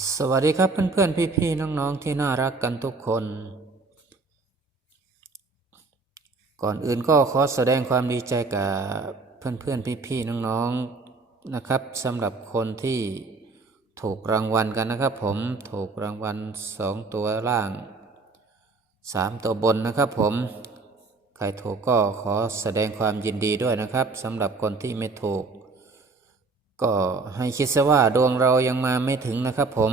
สวัสดีครับเพื่อนๆ พี่ๆ น้องๆ ที่น่ารักกันทุกคน ก่อนอื่นก็ขอแสดงความดีใจกับเพื่อนๆ พี่ๆ น้องๆ นะครับสำหรับคนที่ถูกรางวัลกันนะครับผมถูกรางวัลสองตัวล่างสามตัวบนนะครับผม ใครถูกก็ขอแสดงความยินดีด้วยนะครับสำหรับคนที่ไม่ถูก ก็ให้คิดซะว่าดวงเรายังมาไม่ถึงนะครับผม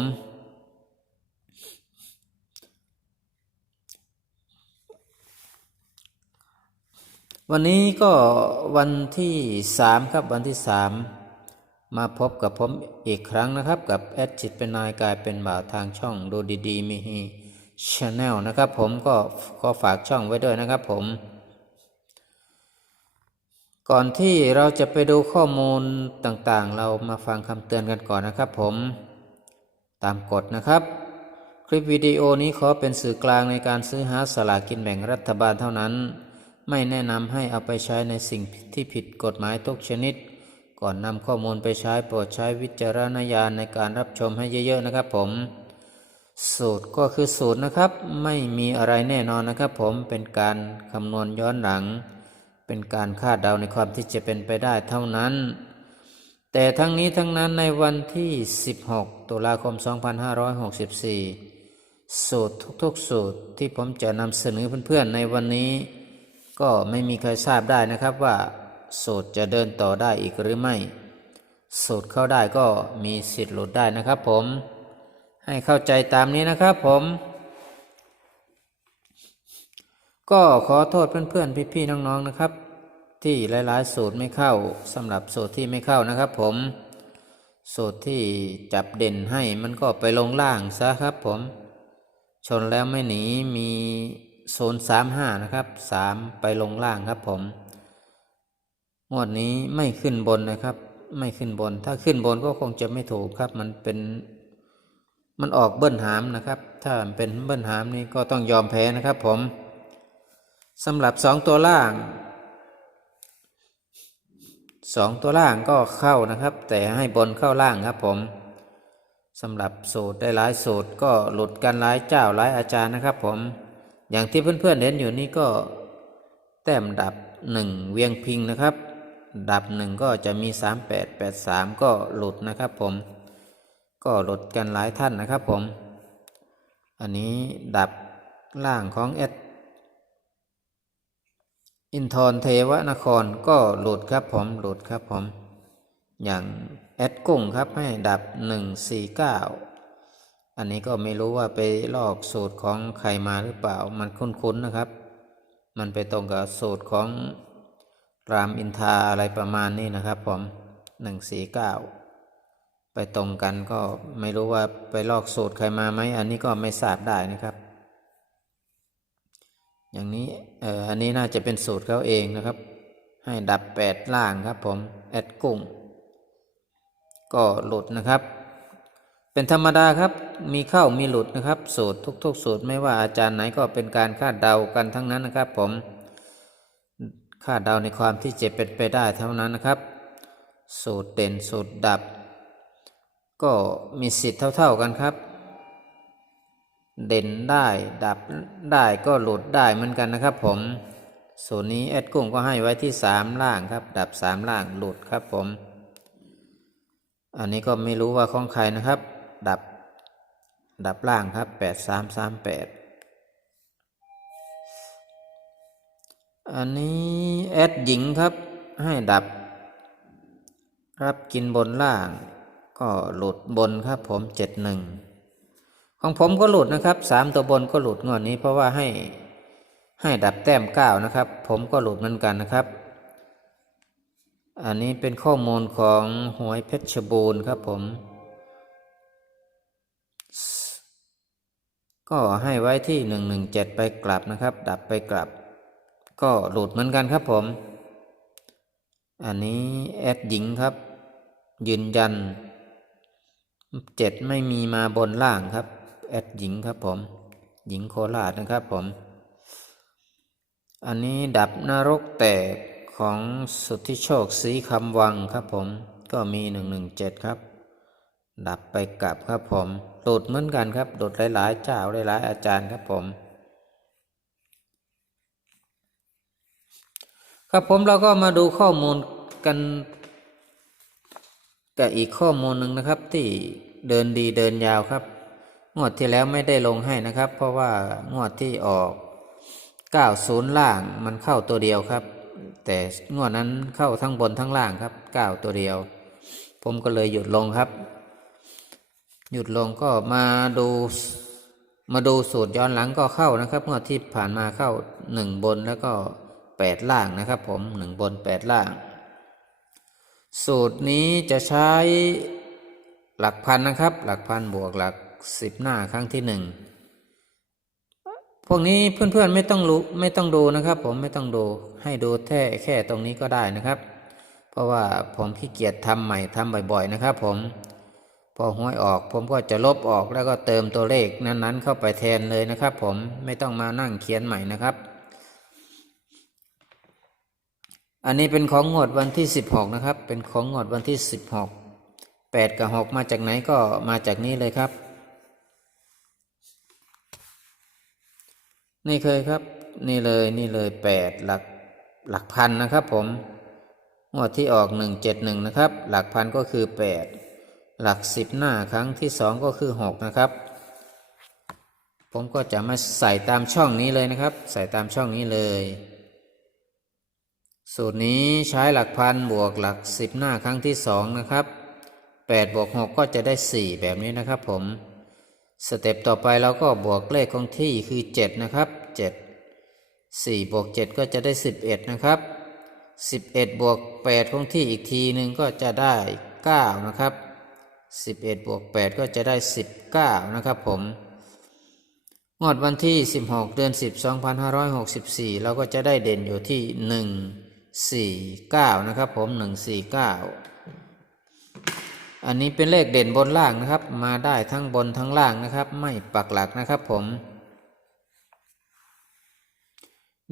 วันนี้ก็วันที่สามครับวันที่สามมาพบกับผมอีกครั้งนะครับ กับแอดจิตเป็นนายกายเป็นบ่าวทางช่องดูดีๆมีฮีชาแนลนะครับผมก็ขอฝากช่องไว้ด้วยนะครับผม ก่อนที่เราจะไปดูข้อมูลต่างๆ เรามาฟังคำเตือนกันก่อนนะครับผม ตามกฎนะครับ คลิปวิดีโอนี้ขอเป็นสื่อกลางในการซื้อหาสลากกินแบ่งรัฐบาลเท่านั้น ไม่แนะนำให้เอาไปใช้ในสิ่งที่ผิดกฎหมายทุกชนิด ก่อนนำข้อมูลไปใช้โปรดใช้วิจารณญาณในการรับชมให้เยอะๆนะครับผมสูตรก็คือสูตรนะครับ ไม่มีอะไรแน่นอนนะครับผมเป็นการคำนวณย้อนหลัง เป็นการคาดเดาในความที่จะเป็นไปได้เท่านั้น แต่ทั้งนี้ทั้งนั้นในวันที่ 16 ตุลาคม 2564 สูตรทุกๆสูตรที่ผมจะนำเสนอเพื่อนๆในวันนี้ ก็ไม่มีใครทราบได้นะครับว่า สูตรจะเดินต่อได้อีกหรือไม่ สูตรเข้าได้ก็มีสิทธิ์หลุดได้นะครับผม ให้เข้าใจตามนี้นะครับผม ก็ขอโทษเพื่อนๆ พี่ๆ น้องๆ นะครับ ที่หลายๆ สูตรไม่เข้าสำหรับสูตรที่ไม่เข้านะครับ ผม สูตรที่จับเด่นให้มันก็ไปลงล่างซะครับ ผม ชนแล้วไม่หนีมีโซนสามห้านะครับสามไปลงล่างครับ ผมงวดนี้ไม่ขึ้นบนนะครับ ไม่ขึ้นบน ถ้าขึ้นบนก็คงจะไม่ถูกครับ มันเป็นมันออกเบิ้ลหามนะครับ ถ้าเป็นเบิ้ลหามนี่ก็ต้องยอมแพ้นะครับ ผม สำหรับสองตัวล่างสองตัวล่างก็เข้านะครับ แต่ให้บนเข้าล่างครับผมสำหรับสูตรได้หลายสูตรก็หลุดกันหลายเจ้าหลายอาจารย์นะครับ ผมอย่างที่เพื่อนๆเห็นอยู่นี่ก็ แต้มดับหนึ่งเวียงพิงนะครับ ดับหนึ่งก็จะมีสามแปดแปดสามก็หลุดนะครับผมก็หลุดกันหลายท่านนะครับผม อันนี้ดับล่างของเอส อินทรเทวนครก็โหลดครับผมโหลดครับผม อย่างแอดกุ้งครับให้ดับหนึ่งสี่เก้าอันนี้ก็ไม่รู้ว่าไปลอกสูตรของใครมาหรือเปล่ามันคุ้นๆนะครับ มันไปตรงกับสูตรของรามอินทราอะไรประมาณนี้นะครับผมหนึ่งสี่เก้าไปตรงกันก็ไม่รู้ว่าไปลอกสูตรใครมาไหมอันนี้ก็ไม่ทราบได้นะครับ อย่างนี้เอออันนี้น่าจะเป็นสูตรเขาเองนะครับ ให้ดับแปดล่างครับผมแอดกุ้ง ก็หลุดนะครับ เป็นธรรมดาครับมีเข้ามีหลุดนะครับ สูตรทุก ๆ สูตรไม่ว่าอาจารย์ไหนก็เป็นการคาดเดากันทั้งนั้นนะครับ ผมคาดเดาในความที่จะเป็นไปได้เท่านั้นนะครับ สูตรเด่นสูตรดับ ก็มีสิทธิ์เท่า ๆกันครับ เด่นได้ดับได้ก็หลุดได้เหมือนกันนะครับผมส่วนนี้แอดกุ้งก็ให้ไว้ที่สามล่างครับ ดับสามล่างหลุดครับผม อันนี้ก็ไม่รู้ว่าของใครนะครับ ดับ ดับล่างครับแปดสามสามแปดอันนี้แอดหญิงครับ ให้ดับ รับกินบนล่าง ก็หลุดบนครับผมเจ็ดหนึ่ง ของผมก็หลุดนะครับสามตัวบนก็หลุดงวดนี้เพราะว่าให้ให้ดับแต้มเก้านะครับ ผมก็หลุดเหมือนกันนะครับ อันนี้เป็นข้อมูลของหวยเพชรบูรณ์ครับผม ก็ให้ไว้ที่หนึ่งหนึ่งเจ็ดไปกลับนะครับ ดับไปกลับ ก็หลุดเหมือนกันครับผม อันนี้แอดหญิงครับ ยืนยันเจ็ดไม่มีมาบนล่างครับ แอดหญิงครับผม หญิงโคราชนะครับผม อันนี้ดับนรกแตกของสุทธิโชคสีคำวังครับผม ก็มีหนึ่งหนึ่งเจ็ดครับ ดับไปกลับครับผมหลุดเหมือนกันครับหลุดหลายๆเจ้าหลายๆอาจารย์ครับผม ครับผมเราก็มาดูข้อมูลกันกับอีกข้อมูลหนึ่งนะครับที่เดินดีเดินยาวครับ งวดที่แล้วไม่ได้ลงให้นะครับ เพราะว่างวดที่ออก 90 ล่างมันเข้าตัวเดียวครับ แต่งวดนั้นเข้าทั้งบนทั้งล่างครับ 9 ตัวเดียว ผมก็เลยหยุดลงครับ หยุดลงก็มาดูมาดูสูตรย้อนหลังก็เข้านะครับงวดที่ผ่านมาเข้า 1 บนแล้วก็ 8 ล่างนะครับผม 1 บน 8 ล่าง สูตรนี้จะใช้หลักพันนะครับ หลักพันบวกหลัก สิบหน้าครั้งที่หนึ่งพวกนี้เพื่อนๆไม่ต้องรู้ไม่ต้องดูนะครับ ผมไม่ต้องดูให้ดูแค่แค่ตรงนี้ก็ได้นะครับ เพราะว่าผมขี้เกียจทำใหม่ทำบ่อย ๆนะครับ ผมพอหวยออกผมก็จะลบออกแล้วก็เติมตัวเลขนั้นๆ เข้าไปแทนเลยนะครับ ผมไม่ต้องมานั่งเขียนใหม่นะครับ อันนี้เป็นของงวดวันที่ 16 นะครับ เป็นของงวดวันที่ 16 8 กับ 6 มาจากไหนก็มาจากนี้เลยครับ นี่เคยครับ นี่เลยนี่เลยแปดหลักหลักพันนะครับ ผมงวดที่ออกหนึ่งเจ็ดหนึ่งนะครับ หลักพันก็คือแปดหลักสิบหน้าครั้งที่สองก็คือหกนะครับ ผมก็จะมาใส่ตามช่องนี้เลยนะครับ ใส่ตามช่องนี้เลย สูตรนี้ใช้หลักพันบวกหลักสิบหน้าครั้งที่สองนะครับแปดบวกหกก็จะได้สี่แบบนี้นะครับผม สเต็ปต่อไปเราก็บวกเลขคงที่คือ 7 นะครับ 7 4บวก7 ก็จะได้ 11 นะครับ 11 บวก8คงที่อีกทีหนึ่งก็จะได้ 9 นะครับ 11 บวก 8 ก็จะได้ 19 นะครับผมงวดวันที่ 16 เดือน 10 2564 เราก็จะได้เด่นอยู่ที่ 1 4 9 นะครับผม 149 อันนี้เป็นเลขเด่นบนล่างนะครับ มาได้ทั้งบนทั้งล่างนะครับ ไม่ปักหลักนะครับผม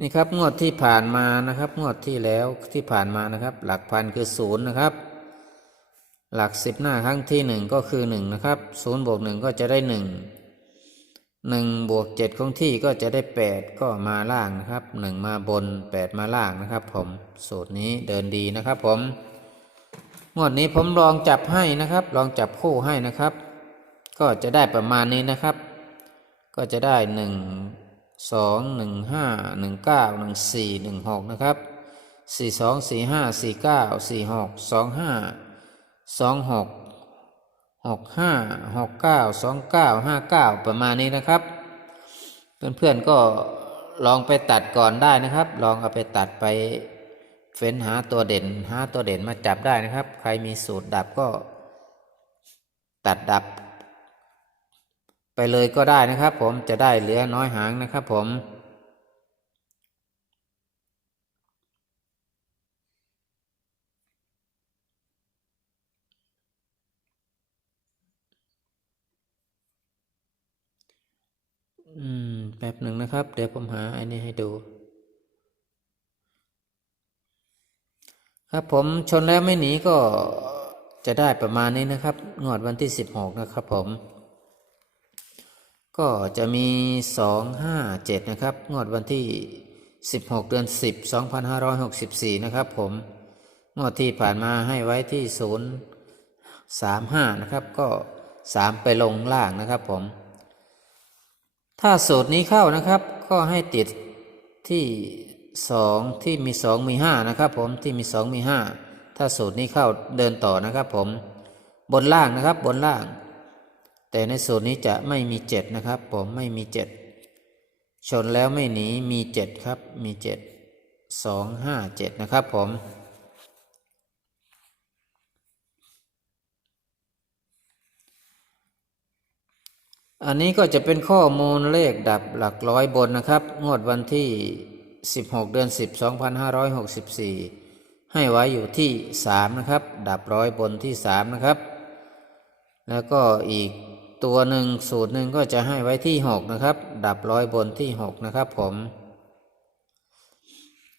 นี่ครับงวดที่ผ่านมานะครับ งวดที่แล้วที่ผ่านมานะครับ หลักพันคือศูนย์นะครับ หลักสิบหน้าครั้งที่หนึ่งก็คือหนึ่งนะครับศูนย์บวกหนึ่งก็จะได้หนึ่งหนึ่งบวกเจ็ดคงที่ก็จะได้แปดก็มาล่างนะครับหนึ่งมาบนแปดมาล่างนะครับ ผมสูตรนี้เดินดีนะครับผม งวดนี้ผมลองจับให้นะครับ ลองจับคู่ให้นะครับ ก็จะได้ประมาณนี้นะครับ ก็จะได้หนึ่งสองหนึ่งห้าหนึ่งเก้าหนึ่งสี่หนึ่งหกนะครับสี่สองสี่ห้าสี่เก้าสี่หกสองห้าสองหกหกห้าหกเก้าสองเก้าห้าเก้าประมาณนี้นะครับ เพื่อนๆก็ลองไปตัดก่อนได้นะครับ ลองเอาไปตัดไป เฟ้นหาตัวเด่นหาตัวเด่นมาจับได้นะครับ ใครมีสูตรดับก็ ตัดดับ ไปเลยก็ได้นะครับ ผมจะได้เหลือน้อยหางนะครับ ผมอืมแป๊บหนึ่งนะครับ เดี๋ยวผมหาไอ้นี่ให้ดู ครับผมชนแล้วไม่หนีก็จะได้ประมาณนี้นะครับ งวดวันที่สิบหกนะครับผม ก็จะมีสองห้าเจ็ดนะครับ งวดวันที่สิบหกเดือนสิบสองพันห้าร้อยหกสิบสี่นะครับผม งวดที่ผ่านมาให้ไว้ที่ศูนย์สามห้านะครับ ก็สามไปลงล่างนะครับผม ถ้าสูตรนี้เข้านะครับ ก็ให้ติดที่ สองที่มีสองมีห้านะครับผมที่มีสองมีห้าถ้าสูตรนี้เข้าเดินต่อนะครับผมบนล่างนะครับบนล่าง แต่ในสูตรนี้จะไม่มีเจ็ดนะครับผมไม่มีเจ็ดชนแล้วไม่หนีมีเจ็ดครับมีเจ็ดสองห้าเจ็ดนะครับผมอันนี้ก็จะเป็นข้อมูลเลขดับหลักร้อยบนนะครับ งวดวันที่ 16 เดือน 10 2564 ให้ไว้อยู่ที่ 3 นะครับ ดับร้อยบนที่ 3 นะครับ แล้วก็อีกตัวหนึ่งสูตรหนึ่งก็จะให้ไว้ที่ 6 นะครับ ดับร้อยบนที่ 6 นะครับผม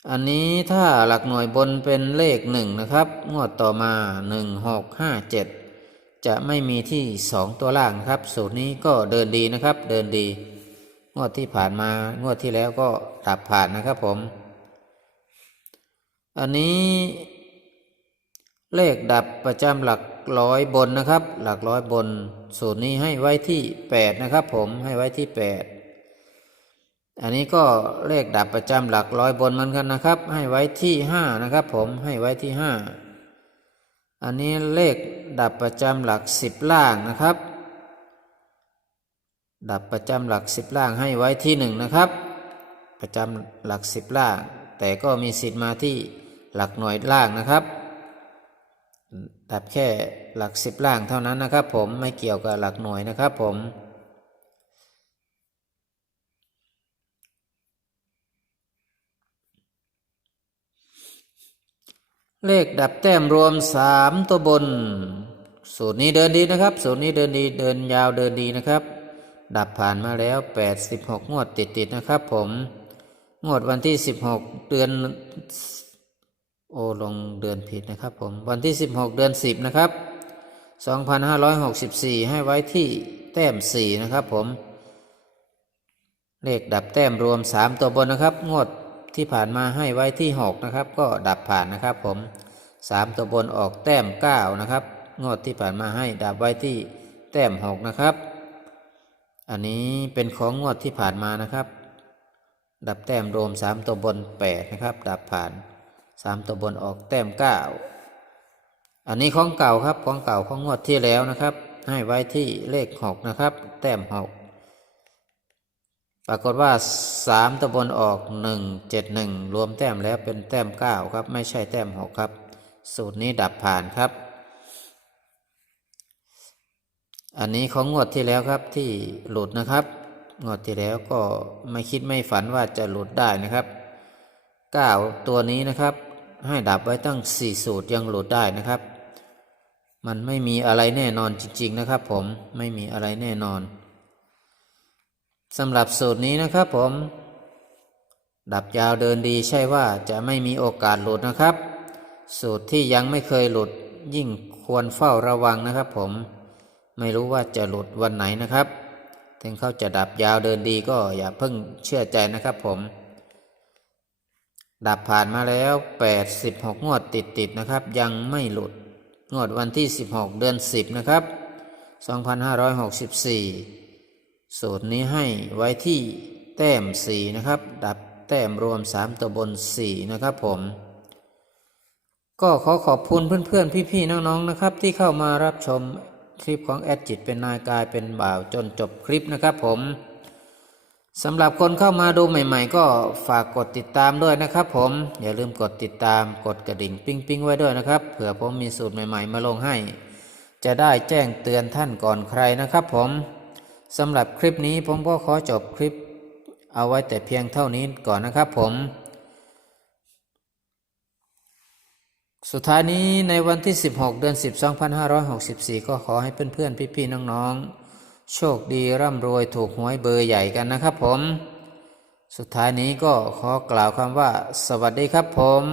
อันนี้ถ้าหลักหน่วยบนเป็นเลข 1 นะครับ งวดต่อมา 1 6 5 7 จะไม่มีที่สองตัวล่างครับ สูตรนี้ก็เดินดีนะครับ เดินดี งวดที่ผ่านมางวดที่แล้วก็ดับผ่านนะครับผม อันนี้เลขดับประจำหลักร้อยบนนะครับ หลักร้อยบน สูตรนี้ให้ไว้ที่แปดนะครับ ผมให้ไว้ที่แปดอันนี้ก็เลขดับประจำหลักร้อยบนเหมือนกันนะครับ ให้ไว้ที่ห้านะครับ ผมให้ไว้ที่ห้าอันนี้เลขดับประจำหลักสิบล่างนะครับ ดับประจำหลักสิบล่างให้ไว้ที่หนึ่งนะครับ ประจำหลักสิบล่าง แต่ก็มีสิทธิ์มาที่หลักหน่วยล่างนะครับ ดับแค่หลักสิบล่างเท่านั้นนะครับ ผมไม่เกี่ยวกับหลักหน่วยนะครับ ผมเลขดับแต้มรวมสามตัวบน สูตรนี้เดินดีนะครับ สูตรนี้เดินดีเดินยาวเดินดีนะครับ ดับผ่านมาแล้ว 86 งวดติดๆนะครับผม งวดวันที่ 16 เดือน โอลงเดือนผิดนะครับผม วันที่ 16 เดือน 10 นะครับ 2564 ให้ไว้ที่แต้ม 4 นะครับผม เลขดับแต้มรวม 3 ตัวบนนะครับ งวดที่ผ่านมาให้ไว้ที่ 6 นะครับ ก็ดับผ่านนะครับผม 3 ตัวบนออกแต้ม 9 นะครับ งวดที่ผ่านมาให้ดับไว้ที่แต้ม 6 นะครับ อันนี้เป็นของงวดที่ผ่านมานะครับ ดับแต้มรวม3ตัวบน8นะครับ ดับผ่าน3ตัวบนออกแต้ม9อันนี้ของเก่าครับของเก่าของงวดที่แล้วนะครับ ให้ไว้ที่เลข6นะครับ แต้ม6ปรากฏว่า3ตัวบนออก1 7 1รวมแต้มแล้วเป็นแต้ม9ครับ ไม่ใช่แต้ม6ครับ สูตรนี้ดับผ่านครับ อันนี้ของงวดที่แล้วครับที่หลุดนะครับ งวดที่แล้วก็ไม่คิดไม่ฝันว่าจะหลุดได้นะครับ 9 ตัวนี้นะครับ ให้ดับไว้ตั้ง 4 สูตรยังหลุดได้นะครับ มันไม่มีอะไรแน่นอนจริง ๆนะครับ ผมไม่มีอะไรแน่นอนสำหรับสูตรนี้นะครับผม ดับยาวเดินดีใช่ว่าจะไม่มีโอกาสหลุดนะครับ สูตรที่ยังไม่เคยหลุดยิ่งควรเฝ้าระวังนะครับผม ไม่รู้ว่าจะหลุดวันไหนนะครับ ถึงเขาจะดับยาวเดินดีก็อย่าเพิ่งเชื่อใจนะครับผม ดับผ่านมาแล้ว 86 งวดติดๆนะครับ ยังไม่หลุด งวดวันที่ 16 เดือน 10 นะครับ 2564 สูตรนี้ให้ไว้ที่แต้ม 4 นะครับ ดับแต้มรวม 3 ตัวบน 4 นะครับผมก็ขอขอบคุณเพื่อนๆ พี่ๆ น้องๆ นะครับ ที่เข้ามารับชม คลิปของแอดจิตเป็นนายกายเป็นบ่าวจนจบคลิปนะครับผมสำหรับคนเข้ามาดูใหม่ ๆ ก็ฝากกดติดตามด้วยนะครับผมอย่าลืมกดติดตามกดกระดิ่งปิ้งๆไว้ด้วยนะครับเผื่อผมมีสูตรใหม่ ๆ มาลงให้ จะได้แจ้งเตือนท่านก่อนใครนะครับผมสำหรับคลิปนี้ผมก็ขอจบคลิป เอาไว้แต่เพียงเท่านี้ก่อนนะครับผม สุดท้ายนี้ในวันที่ 16 เดือน 10 2564 ก็ขอให้เพื่อนๆ พี่ๆ น้องๆ โชคดีร่ำรวยถูกหวยเบอร์ใหญ่กันนะครับผม สุดท้ายนี้ก็ขอกล่าวคำว่า สวัสดีครับผม